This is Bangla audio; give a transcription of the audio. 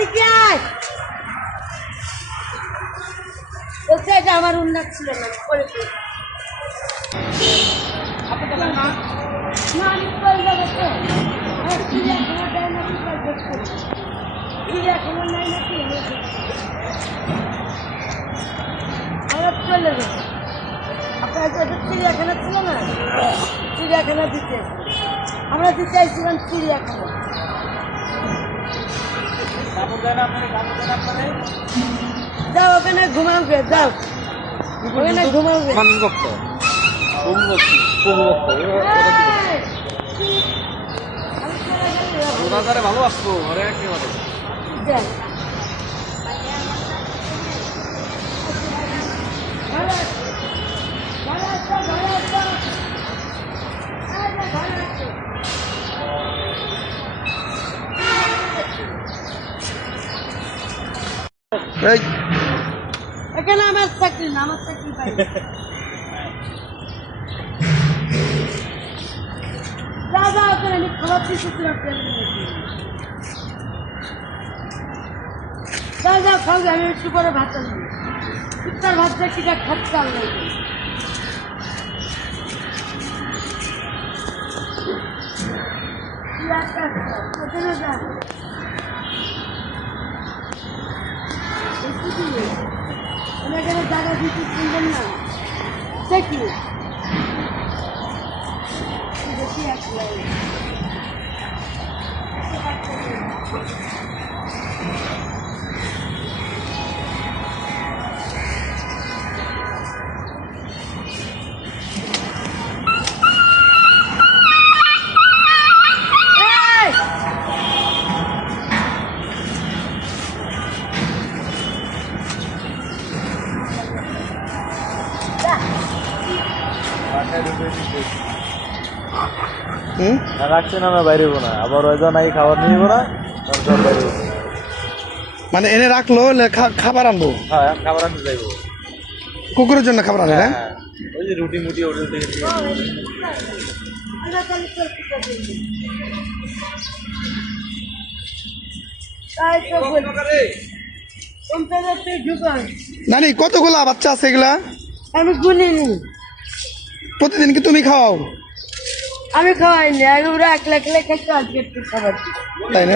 এদিকে আয় বলছে এটা আমার উন্নত ছিল না করে আপনার চিড়িয়াখানা ছিল না চিড়িয়াখানা দিতে আমরা দিতে চাইছিলাম চিড়িয়াখানা যাও ওখানে ঘুমাওগে যাও ওখানে ঘুমাওগে ভালো আসবো ঘরে একেবারে এখানে আমার চাকরি না আমার চাকরি পাই যা যা ওখানে আমি খাবার পিছু যা যা খাও আমি একটু করে ভাত আনবি ইফতার ভাত দেখি খাচ্ছে আল্লাহ এখানে জায়গা দিতে শুনবেন না দেখি দেখি আসলে রাখছি না আমরা বাইরে না আবার ওই নাই খাবার নিয়ে না মানে এনে রাখলো খাবার আনবো হ্যাঁ খাবার আনতে যাইবো কুকুরের জন্য খাবার আনে না ওই যে রুটি মুটি হোটেল থেকে নানি কতগুলা বাচ্চা আছে এগুলা আমি গুনিনি প্রতিদিন কি তুমি খাওয়াও আমি খাওয়াইনি আমি ওরা একলা একলা খাইতে আজকে একটু খাবার তাই না